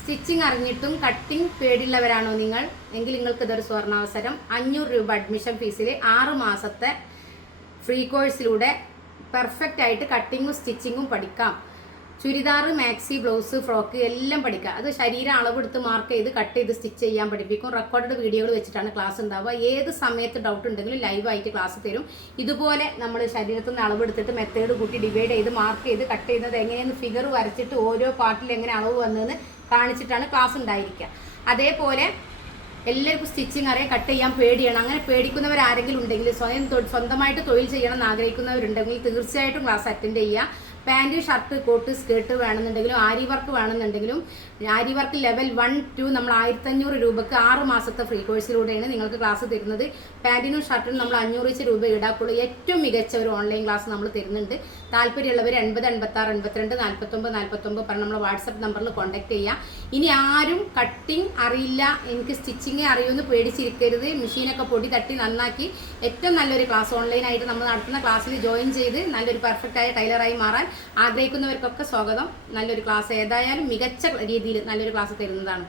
Stitching അറിഞ്ഞിട്ടും cutting പേടിയുള്ളവരാണോ നിങ്ങൾ എങ്കിൽ നിങ്ങൾക്ക് ഇതൊരു സുവർണാവസരം. 500 രൂപ അഡ്മിഷൻ ഫീസിൽ 6 മാസത്തെ ഫ്രീ കോഴ്സിലൂടെ പെർഫെക്റ്റ് ആയിട്ട് കട്ടിങ്ങും സ്റ്റിച്ചിങ്ങും പഠിക്കാം. ചുരിദാർ, മാക്സി, ബ്ലൗസ്, ഫ്രോക്ക് എല്ലാം പഠിക്കാം. അത് ശരീരം അളവെടുത്ത് മാർക്ക് ചെയ്ത് കട്ട് ചെയ്ത് സ്റ്റിച്ച് ചെയ്യാൻ പഠിപ്പിക്കും. റെക്കോർഡ് വീഡിയോകൾ വെച്ചിട്ടാണ് ക്ലാസ് ഉണ്ടാവുക. ഏത് സമയത്ത് ഡൗട്ട് ഉണ്ടെങ്കിലും ലൈവായിട്ട് ക്ലാസ് തരും. ഇതുപോലെ നമ്മൾ ശരീരത്തിൽ നിന്ന് അളവെടുത്തിട്ട് മെത്തേഡ് കൂട്ടി ഡിവൈഡ് ചെയ്ത് മാർക്ക് ചെയ്ത് കട്ട് ചെയ്യുന്നത് എങ്ങനെയെന്ന് ഫിഗർ വരച്ചിട്ട് ഓരോ പാർട്ടിൽ എങ്ങനെ അളവ് വന്നതെന്ന് കാണിച്ചിട്ടാണ് ക്ലാസ് ഉണ്ടായിരിക്കുക. അതേപോലെ എല്ലാവർക്കും സ്റ്റിച്ചിങ് അറിയാം, കട്ട് ചെയ്യാൻ പേടിയാണ്. അങ്ങനെ പേടിക്കുന്നവരാരെങ്കിലും ഉണ്ടെങ്കിൽ, സ്വന്തമായിട്ട് തൊഴിൽ ചെയ്യണം എന്ന് ആഗ്രഹിക്കുന്നവരുണ്ടെങ്കിൽ തീർച്ചയായിട്ടും ക്ലാസ് അറ്റൻഡ് ചെയ്യുക. പാൻറ്, ഷർട്ട്, കോട്ട്, സ്കേർട്ട് വേണമെന്നുണ്ടെങ്കിലും ആരി വർക്ക് വേണമെന്നുണ്ടെങ്കിലും ആരി വർക്ക് ലെവൽ 1, 2 നമ്മൾ 1500 രൂപക്ക് 6 മാസത്തെ ഫ്രീ കോഴ്സിലൂടെയാണ് നിങ്ങൾക്ക് ക്ലാസ് തരുന്നത്. പാൻറ്റിനും ഷർട്ടിനും നമ്മൾ 500 രൂപ ഈടാക്കുള്ളൂ. ഏറ്റവും മികച്ച ഒരു ഓൺലൈൻ ക്ലാസ് നമ്മൾ തരുന്നുണ്ട്. താല്പര്യമുള്ളവർ 80 86 82 49 49 പറഞ്ഞ് നമ്മൾ വാട്സപ്പ് നമ്പറിൽ കോൺടാക്ട് ചെയ്യുക. ഇനി ആരും കട്ടിങ് അറിയില്ല, എനിക്ക് സ്റ്റിച്ചിങ് അറിയുമെന്ന് പേടിച്ചിരിക്കരുത്. മെഷീനൊക്കെ പൊടി തട്ടി നന്നാക്കി ഏറ്റവും നല്ലൊരു ക്ലാസ് ഓൺലൈനായിട്ട് നമ്മൾ നടത്തുന്ന ക്ലാസ്സിൽ ജോയിൻ ചെയ്ത് നല്ലൊരു പെർഫെക്റ്റായ ടൈലറായി മാറാൻ ആഗ്രഹിക്കുന്നവർക്കൊക്കെ സ്വാഗതം. നല്ലൊരു ക്ലാസ്, ഏതായാലും മികച്ച രീതിയിൽ നല്ലൊരു ക്ലാസ് തരുന്നതാണ്.